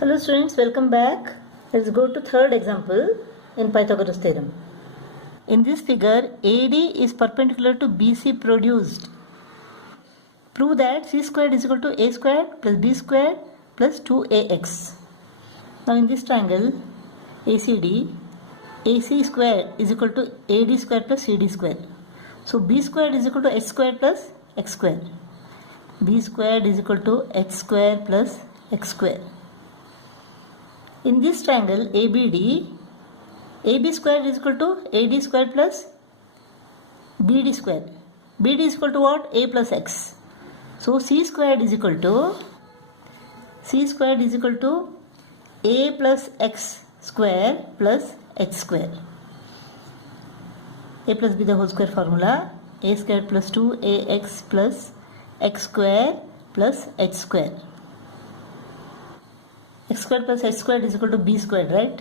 Hello students, welcome back. Let's go to third example in Pythagoras theorem. In this figure, AD is perpendicular to BC produced. Prove that C squared is equal to A squared plus B squared plus 2AX. Now in this triangle ACD, AC squared is equal to AD squared plus CD squared. So B squared is equal to H squared plus X squared. B squared is equal to H squared plus X squared. In this triangle ABD, AB squared is equal to AD squared plus BD squared. BD is equal to what? A plus X. So C squared is equal to A plus X square plus H square. A plus B the whole square formula. A squared plus 2AX plus X square plus H square. X squared plus H squared is equal to B squared, right?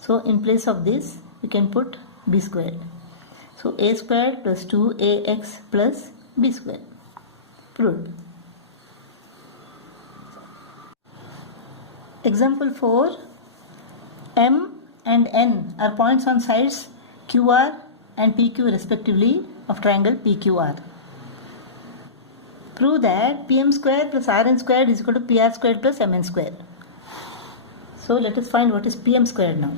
So in place of this we can put B squared. So A squared plus 2AX plus B squared. Proved. Example 4. M and N are points on sides QR and PQ respectively of triangle PQR. Prove that PM square plus RN squared is equal to PR squared plus MN squared. So let us find what is PM squared now.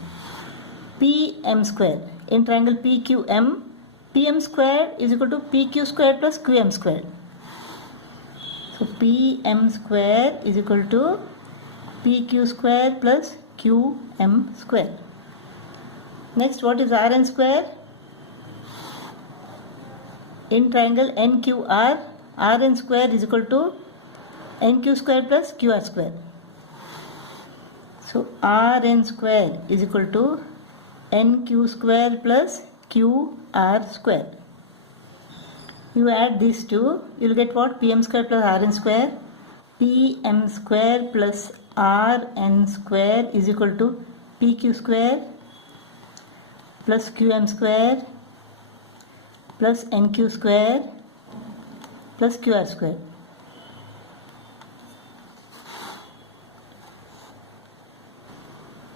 PM squared in triangle PQM, PM squared is equal to PQ squared plus QM squared. So PM square is equal to PQ square plus QM square. Next, what is RN square? In triangle NQR, RN square is equal to NQ square plus QR square. So Rn square is equal to NQ square plus QR square. You add these two, you will get what? PM square plus Rn square. PM square plus Rn square is equal to PQ square plus QM square plus NQ square plus QR square.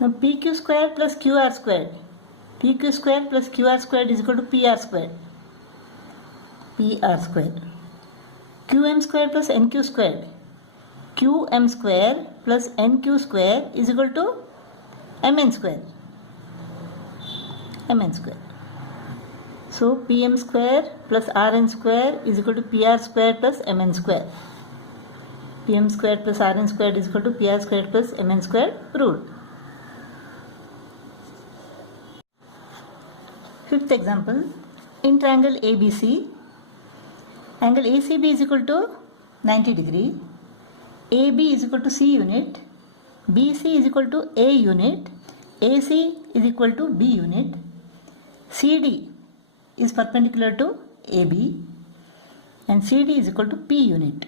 Now PQ square plus QR square. PQ square plus QR square is equal to PR square. PR square. QM square plus NQ square. QM square plus NQ square is equal to MN square. MN square. So PM square plus RN square is equal to PR square plus MN square. PM square plus RN square is equal to PR square plus MN square. Proved. Fifth example, in triangle ABC, angle ACB is equal to 90 degree, AB is equal to C unit, BC is equal to A unit, AC is equal to B unit, CD is perpendicular to AB and CD is equal to P unit.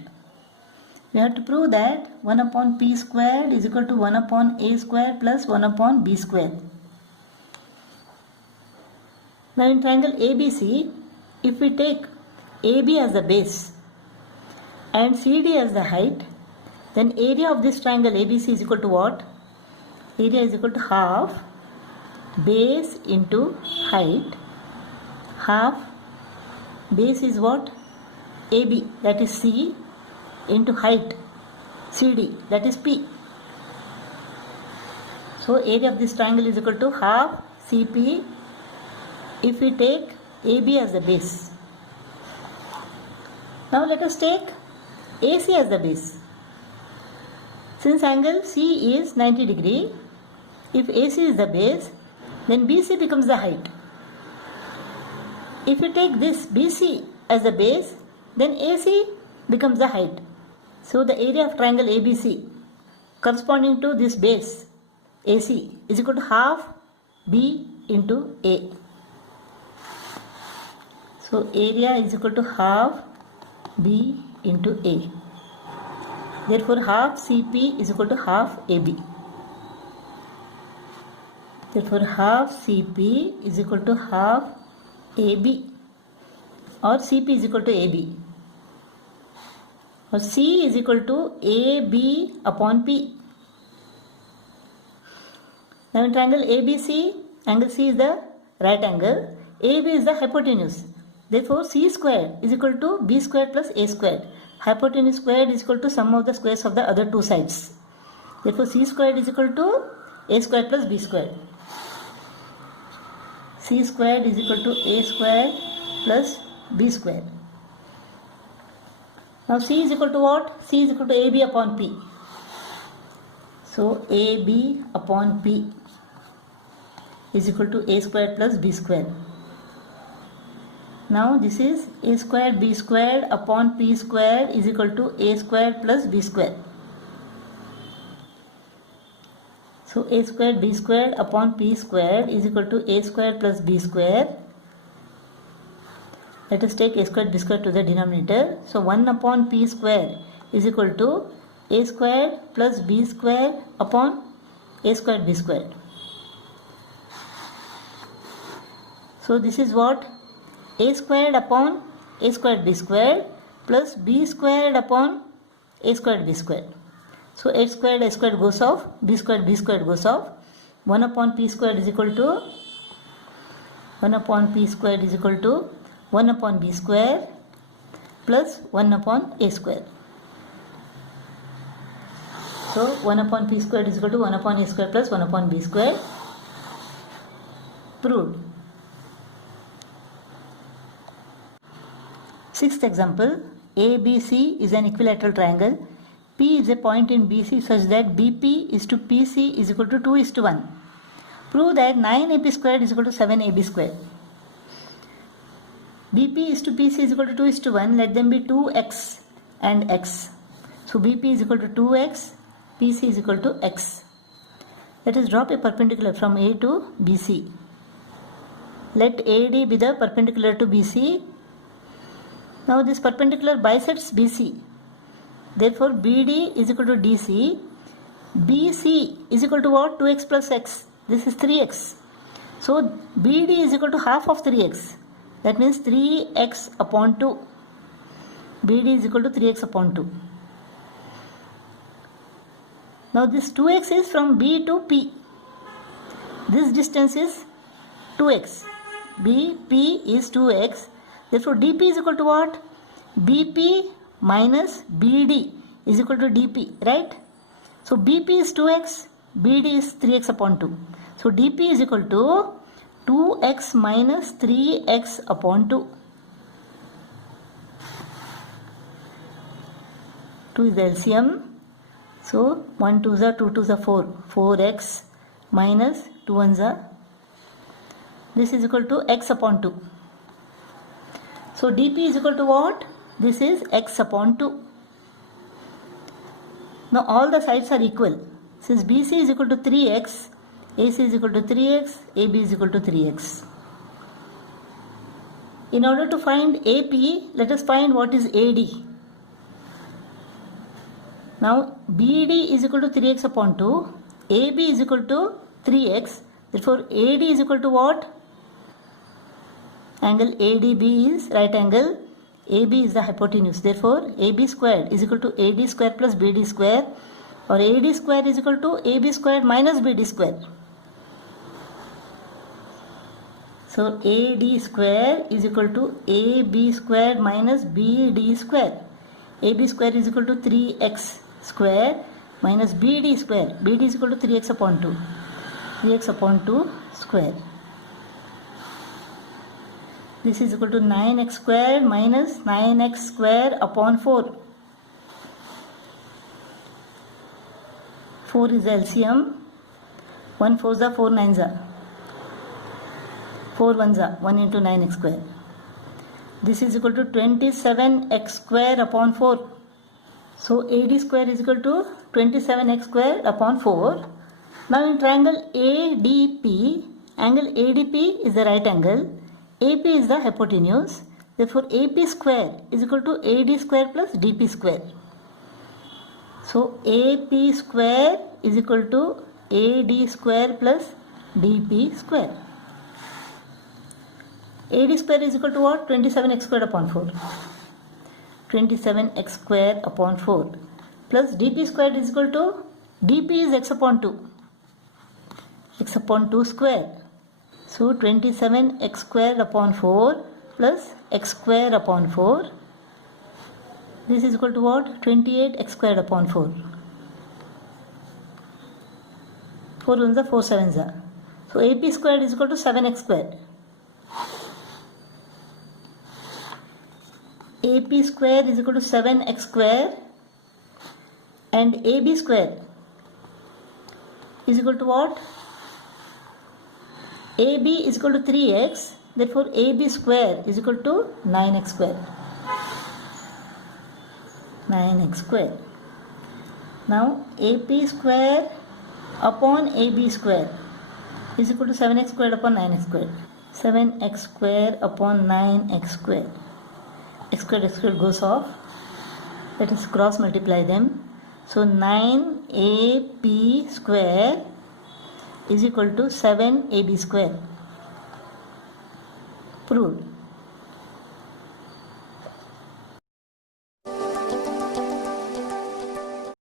We have to prove that 1 upon P squared is equal to 1 upon A squared plus 1 upon B squared. Now in triangle ABC, if we take AB as the base and CD as the height, then area of this triangle ABC is equal to what? Area is equal to half base into height. Half base is what? AB, that is C, into height CD, that is P. So area of this triangle is equal to half CP if we take AB as the base. Now let us take AC as the base. Since angle C is 90 degree, if AC is the base, then BC becomes the height. If you take this BC as the base, then AC becomes the height. So the area of triangle ABC corresponding to this base AC is equal to half B into A. So area is equal to half B into A. Therefore half CP is equal to half AB. Therefore half CP is equal to half AB, or CP is equal to AB, or C is equal to AB upon P. Now in triangle ABC, angle C is the right angle, AB is the hypotenuse. Therefore C squared is equal to B squared plus A squared. Hypotenuse squared is equal to sum of the squares of the other two sides. Therefore C squared is equal to A squared plus B squared. C squared is equal to A squared plus B squared. Now C is equal to what? C is equal to AB upon P. So AB upon P is equal to A squared plus B squared. Now this is A squared B squared upon P squared is equal to A squared plus B squared. So A squared B squared upon P squared is equal to A squared plus B squared. Let us take A squared B squared to the denominator. So 1 upon P squared is equal to A squared plus B squared upon A squared B squared. So this is what? A squared upon A squared B squared plus B squared upon A squared B squared. So A squared goes off, B squared goes off. 1 upon P squared is equal to 1 upon P squared is equal to 1 upon B square plus 1 upon A square. So 1 upon P squared is equal to 1 upon A square plus 1 upon B square. Proved. Sixth example, ABC is an equilateral triangle. P is a point in BC such that BP is to PC is equal to 2:1. Prove that 9AB squared is equal to 7AB squared. BP is to PC is equal to 2:1. Let them be 2x and x. So BP is equal to 2x, PC is equal to x. Let us drop a perpendicular from A to BC. Let AD be the perpendicular to BC. Now this perpendicular bisects BC. Therefore BD is equal to DC. BC is equal to what? 2x plus x. This is 3x. So BD is equal to half of 3x. That means 3x upon 2. BD is equal to 3x upon 2. Now this 2x is from B to P. This distance is 2x. BP is 2x. Therefore DP is equal to what? BP minus BD is equal to DP, right? So BP is 2x, BD is 3x upon 2. So DP is equal to 2x minus 3x upon 2. 2 is the LCM. So 1 2s are 2 2s are 4. 4x minus 2 1s are. This is equal to x upon 2. So DP is equal to what? This is x upon 2. Now all the sides are equal. Since BC is equal to 3x, AC is equal to 3x, AB is equal to 3x. In order to find AP, let us find what is AD. Now BD is equal to 3x upon 2, AB is equal to 3x. Therefore AD is equal to what? Angle ADB is right angle. AB is the hypotenuse. Therefore AB squared is equal to AD square plus BD square, or AD square is equal to AB squared minus BD square. So AD square is equal to AB square minus BD square. AB square is equal to 3x square minus BD square. BD is equal to 3x upon 2. 3x upon 2 square. This is equal to 9x square minus 9x square upon 4. 4 is the LCM. 1 4s are 4 9s are. 4 1s are 1 into 9x square. This is equal to 27x square upon 4. So AD square is equal to 27x square upon 4. Now in triangle ADP, angle ADP is the right angle. AP is the hypotenuse. Therefore AP square is equal to AD square plus DP square. So AP square is equal to AD square plus DP square. AD square is equal to what? 27x squared upon 4. 27x square upon 4 plus DP squared is equal to DP is x upon 2. x upon 2 square. So 27x square upon 4 plus x square upon 4. This is equal to what? 28x squared upon 4. 4 ones are 4 sevens are. So AP squared is equal to 7x squared. AP square is equal to 7x square and AB square is equal to what? AB is equal to 3x, therefore AB square is equal to 9x square. 9x square. Now AP square upon AB square is equal to 7x squared upon 9x squared. 7x square upon 9x square. X squared goes off. Let us cross multiply them. So 9AP square is equal to 7AB square. Proved.